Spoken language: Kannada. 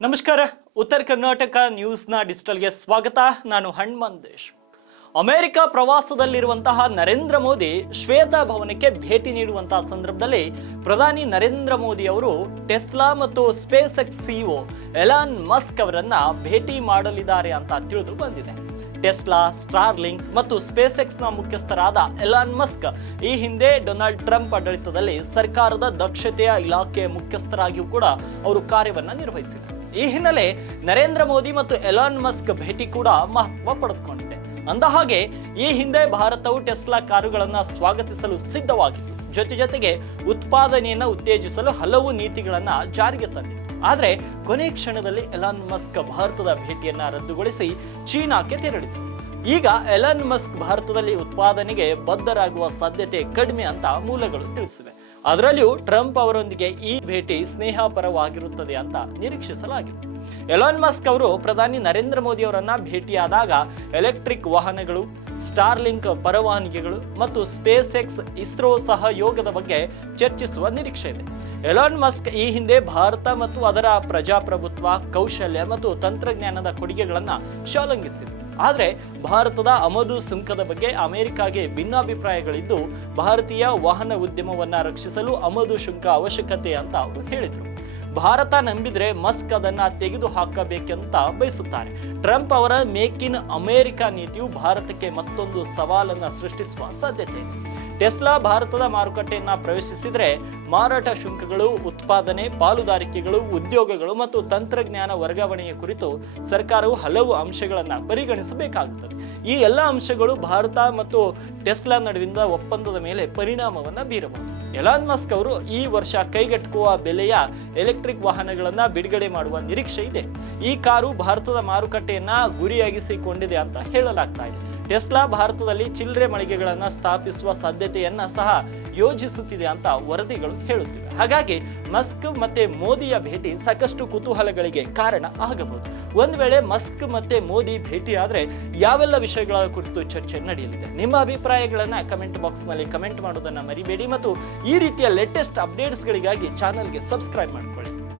ನಮಸ್ಕಾರ. ಉತ್ತರ ಕರ್ನಾಟಕ ನ್ಯೂಸ್ನ ಡಿಜಿಟಲ್ಗೆ ಸ್ವಾಗತ. ನಾನು ಹನುಮಂತೇಶ್. ಅಮೆರಿಕ ಪ್ರವಾಸದಲ್ಲಿರುವಂತಹ ನರೇಂದ್ರ ಮೋದಿ ಶ್ವೇತ ಭವನಕ್ಕೆ ಭೇಟಿ ನೀಡುವಂತಹ ಸಂದರ್ಭದಲ್ಲಿ ಪ್ರಧಾನಿ ನರೇಂದ್ರ ಮೋದಿ ಅವರು ಟೆಸ್ಲಾ ಮತ್ತು space X CEO Elon Musk ಅವರನ್ನ ಭೇಟಿ ಮಾಡಲಿದ್ದಾರೆ ಅಂತ ತಿಳಿದು ಬಂದಿದೆ. ಟೆಸ್ಲಾ, ಸ್ಟಾರ್ಲಿಂಕ್ ಮತ್ತು ಸ್ಪೇಸ್ ಎಕ್ಸ್ನ ಮುಖ್ಯಸ್ಥರಾದ ಎಲಾನ್ ಮಸ್ಕ್ ಈ ಹಿಂದೆ ಡೊನಾಲ್ಡ್ ಟ್ರಂಪ್ ಆಡಳಿತದಲ್ಲಿ ಸರ್ಕಾರದ ದಕ್ಷತೆಯ ಇಲಾಖೆಯ ಮುಖ್ಯಸ್ಥರಾಗಿಯೂ ಕೂಡ ಅವರು ಕಾರ್ಯವನ್ನ ನಿರ್ವಹಿಸಿದರು. ಈ ಹಿನ್ನೆಲೆ ನರೇಂದ್ರ ಮೋದಿ ಮತ್ತು ಎಲಾನ್ ಮಸ್ಕ್ ಭೇಟಿ ಕೂಡ ಮಹತ್ವ ಪಡೆದುಕೊಂಡಿದೆ. ಅಂದಹಾಗೆ ಈ ಹಿಂದೆ ಭಾರತವು ಟೆಸ್ಲಾ ಕಾರುಗಳನ್ನು ಸ್ವಾಗತಿಸಲು ಸಿದ್ಧವಾಗಿತ್ತು. ಜೊತೆಗೆ ಉತ್ಪಾದನೆಯನ್ನು ಉತ್ತೇಜಿಸಲು ಹಲವು ನೀತಿಗಳನ್ನ ಜಾರಿಗೆ ತಂದಿತ್ತು. ಆದರೆ ಕೊನೆ ಕ್ಷಣದಲ್ಲಿ ಎಲಾನ್ ಮಸ್ಕ್ ಭಾರತದ ಭೇಟಿಯನ್ನ ರದ್ದುಗೊಳಿಸಿ ಚೀನಾಕ್ಕೆ ತೆರಳಿತು. ಈಗ ಎಲಾನ್ ಮಸ್ಕ್ ಭಾರತದಲ್ಲಿ ಉತ್ಪಾದನೆಗೆ ಬದ್ಧರಾಗುವ ಸಾಧ್ಯತೆ ಕಡಿಮೆ ಅಂತ ಮೂಲಗಳು ತಿಳಿಸಿವೆ. ಅದರಲ್ಲಿಯೂ ಟ್ರಂಪ್ ಅವರೊಂದಿಗೆ ಈ ಭೇಟಿ ಸ್ನೇಹಪರವಾಗಿರುತ್ತದೆ ಅಂತ ನಿರೀಕ್ಷಿಸಲಾಗಿದೆ. ಎಲಾನ್ ಮಸ್ಕ್ ಅವರು ಪ್ರಧಾನಿ ನರೇಂದ್ರ ಮೋದಿ ಅವರನ್ನ ಭೇಟಿಯಾದಾಗ ಎಲೆಕ್ಟ್ರಿಕ್ ವಾಹನಗಳು, ಸ್ಟಾರ್ಲಿಂಕ್ ಪರವಾನಗಿಗಳು ಮತ್ತು ಸ್ಪೇಸ್ ಎಕ್ಸ್ ಇಸ್ರೋ ಸಹಯೋಗದ ಬಗ್ಗೆ ಚರ್ಚಿಸುವ ನಿರೀಕ್ಷೆ ಇದೆ. ಎಲಾನ್ ಮಸ್ಕ್ ಈ ಹಿಂದೆ ಭಾರತ ಮತ್ತು ಅದರ ಪ್ರಜಾಪ್ರಭುತ್ವ, ಕೌಶಲ್ಯ ಮತ್ತು ತಂತ್ರಜ್ಞಾನದ ಕೊಡುಗೆಗಳನ್ನು ಶ್ಲಾಘಿಸಿದರು. ಆದರೆ ಭಾರತದ ಆಮದು ಸುಂಕದ ಬಗ್ಗೆ ಅಮೆರಿಕಾಗೆ ಭಿನ್ನಾಭಿಪ್ರಾಯಗಳಿದ್ದು, ಭಾರತೀಯ ವಾಹನ ಉದ್ಯಮವನ್ನು ರಕ್ಷಿಸಲು ಆಮದು ಸುಂಕ ಅವಶ್ಯಕತೆ ಅಂತ ಅವರು ಹೇಳಿದರು. ಭಾರತ ನಂಬಿದ್ರೆ ಮಸ್ಕ್ ಅದನ್ನ ತೆಗೆದು ಹಾಕಬೇಕೆಂತ ಬಯಸುತ್ತಾರೆ. ಟ್ರಂಪ್ ಅವರ ಮೇಕ್ ಇನ್ ಅಮೆರಿಕಾ ನೀತಿಯು ಭಾರತಕ್ಕೆ ಮತ್ತೊಂದು ಸವಾಲನ್ನ ಸೃಷ್ಟಿಸುವ ಸಾಧ್ಯತೆ ಇದೆ. ಟೆಸ್ಲಾ ಭಾರತದ ಮಾರುಕಟ್ಟೆಯನ್ನ ಪ್ರವೇಶಿಸಿದ್ರೆ ಮಾರಾಟ ಶುಲ್ಕಗಳು, ಉತ್ಪಾದನೆ, ಪಾಲುದಾರಿಕೆಗಳು, ಉದ್ಯೋಗಗಳು ಮತ್ತು ತಂತ್ರಜ್ಞಾನ ವರ್ಗಾವಣೆಯ ಕುರಿತು ಸರ್ಕಾರವು ಹಲವು ಅಂಶಗಳನ್ನ ಪರಿಗಣಿಸಬೇಕಾಗುತ್ತದೆ. ಈ ಎಲ್ಲ ಅಂಶಗಳು ಭಾರತ ಮತ್ತು ಟೆಸ್ಲಾ ನಡುವಿನ ಒಪ್ಪಂದದ ಮೇಲೆ ಪರಿಣಾಮವನ್ನ ಬೀರಬಹುದು. ಎಲಾನ್ ಮಸ್ಕ್ ಅವರು ಈ ವರ್ಷ ಕೈಗೆಟುಕುವ ಬೆಲೆಯ ಎಲೆಕ್ಟ್ರಿಕ್ ವಾಹನಗಳನ್ನ ಬಿಡುಗಡೆ ಮಾಡುವ ನಿರೀಕ್ಷೆ ಇದೆ. ಈ ಕಾರು ಭಾರತದ ಮಾರುಕಟ್ಟೆಯನ್ನ ಗುರಿಯಾಗಿಸಿಕೊಂಡಿದೆ ಅಂತ ಹೇಳಲಾಗ್ತಾ ಇದೆ. ಟೆಸ್ಲಾ ಭಾರತದಲ್ಲಿ ಚಿಲ್ಲರೆ ಮಳಿಗೆಗಳನ್ನು ಸ್ಥಾಪಿಸುವ ಸಾಧ್ಯತೆಯನ್ನ ಸಹ ಯೋಜಿಸುತ್ತಿದೆ ಅಂತ ವರದಿಗಳು ಹೇಳುತ್ತಿವೆ. ಹಾಗಾಗಿ ಮಸ್ಕ್ ಮತ್ತೆ ಮೋದಿಯ ಭೇಟಿ ಸಾಕಷ್ಟು ಕುತೂಹಲಗಳಿಗೆ ಕಾರಣ ಆಗಬಹುದು. ಒಂದು ವೇಳೆ ಮಸ್ಕ್ ಮತ್ತೆ ಮೋದಿ ಭೇಟಿ ಆದ್ರೆ ಯಾವೆಲ್ಲ ವಿಷಯಗಳ ಕುರಿತು ಚರ್ಚೆ ನಡೆಯಲಿದೆ? ನಿಮ್ಮ ಅಭಿಪ್ರಾಯಗಳನ್ನ ಕಮೆಂಟ್ ಬಾಕ್ಸ್ ನಲ್ಲಿ ಕಮೆಂಟ್ ಮಾಡೋದನ್ನ ಮರಿಬೇಡಿ ಮತ್ತು ಈ ರೀತಿಯ ಲೇಟೆಸ್ಟ್ ಅಪ್ಡೇಟ್ಸ್ಗಳಿಗಾಗಿ ಚಾನಲ್ಗೆ ಸಬ್ಸ್ಕ್ರೈಬ್ ಮಾಡ್ಕೊಳ್ಳಿ.